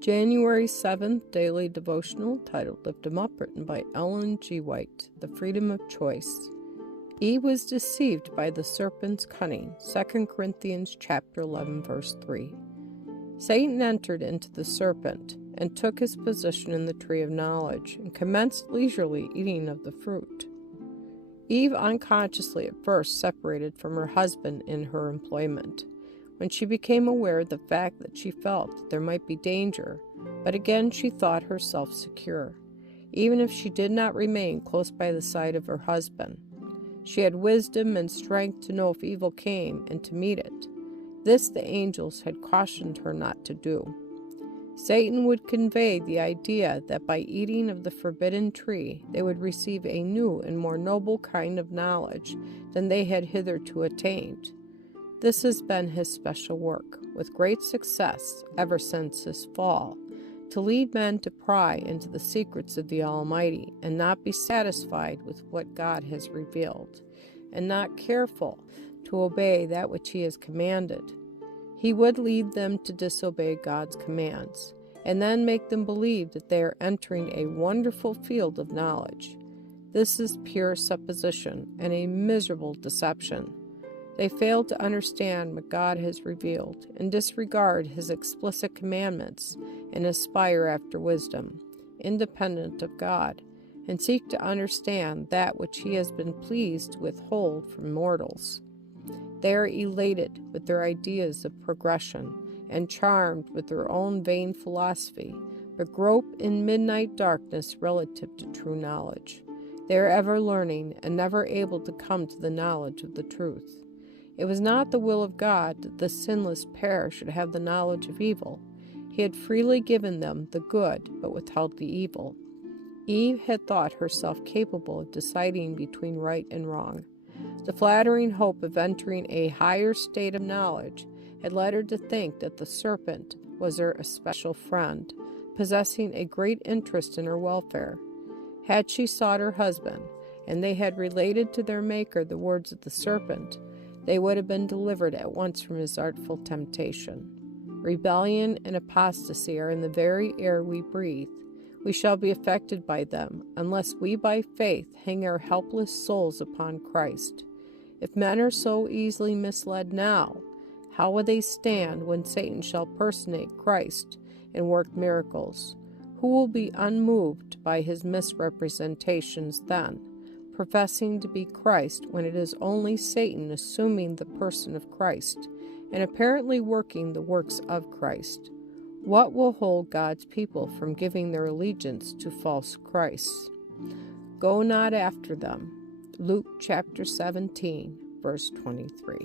January 7th Daily Devotional, titled Lift 'Em Up, written by Ellen G. White. The Freedom of Choice. Eve was deceived by the serpent's cunning. 2 Corinthians chapter 11, verse 3. Satan entered into the serpent and took his position in the tree of knowledge and commenced leisurely eating of the fruit. Eve unconsciously at first separated from her husband in her employment. When she became aware of the fact that she felt that there might be danger, but again she thought herself secure, even if she did not remain close by the side of her husband. She had wisdom and strength to know if evil came and to meet it. This the angels had cautioned her not to do. Satan would convey the idea that by eating of the forbidden tree they would receive a new and more noble kind of knowledge than they had hitherto attained. This has been his special work, with great success ever since his fall, to lead men to pry into the secrets of the Almighty and not be satisfied with what God has revealed, and not careful to obey that which he has commanded. He would lead them to disobey God's commands, and then make them believe that they are entering a wonderful field of knowledge. This is pure supposition and a miserable deception. They fail to understand what God has revealed and disregard his explicit commandments and aspire after wisdom, independent of God, and seek to understand that which he has been pleased to withhold from mortals. They are elated with their ideas of progression and charmed with their own vain philosophy, but grope in midnight darkness relative to true knowledge. They are ever learning and never able to come to the knowledge of the truth. It was not the will of God that the sinless pair should have the knowledge of evil. He had freely given them the good, but withheld the evil. Eve had thought herself capable of deciding between right and wrong. The flattering hope of entering a higher state of knowledge had led her to think that the serpent was her especial friend, possessing a great interest in her welfare. Had she sought her husband, and they had related to their Maker the words of the serpent, they would have been delivered at once from his artful temptation. Rebellion and apostasy are in the very air we breathe. We shall be affected by them, unless we by faith hang our helpless souls upon Christ. If men are so easily misled now, how will they stand when Satan shall personate Christ and work miracles? Who will be unmoved by his misrepresentations then, professing to be Christ when it is only Satan assuming the person of Christ and apparently working the works of Christ? What will hold God's people from giving their allegiance to false Christs? Go not after them. Luke chapter 17, verse 23.